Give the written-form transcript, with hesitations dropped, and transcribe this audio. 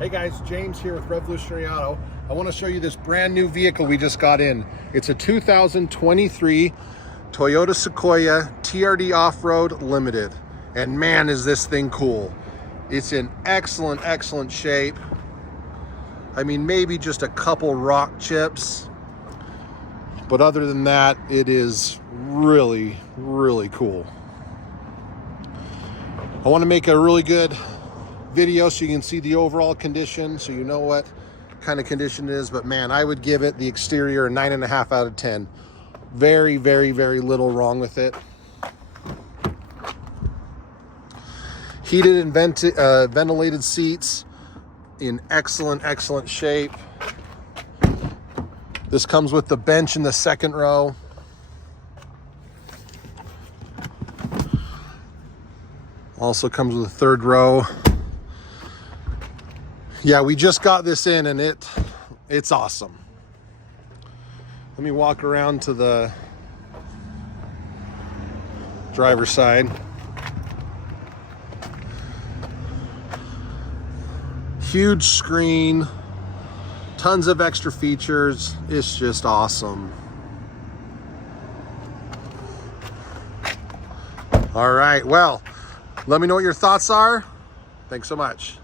Hey guys, James here with Revolutionary Auto. I want to show you this brand new vehicle we just got in. It's a 2023 Toyota Sequoia TRD Off-Road Limited. And man, is this thing cool. It's in excellent shape. I mean, maybe just a couple rock chips. But other than that, it is really cool. I want to make a really good video so you can see the overall condition, so you know what kind of condition it is. But man, I would give it, the exterior, a 9.5 out of 10. Very little wrong with it. Heated and ventilated seats in excellent shape. This comes with the bench in the second row. Also comes with a third row. Yeah, we just got this in and it's awesome. Let me walk around to the driver's side. Huge screen, tons of extra features. It's just awesome. All right, well, let me know what your thoughts are. Thanks so much.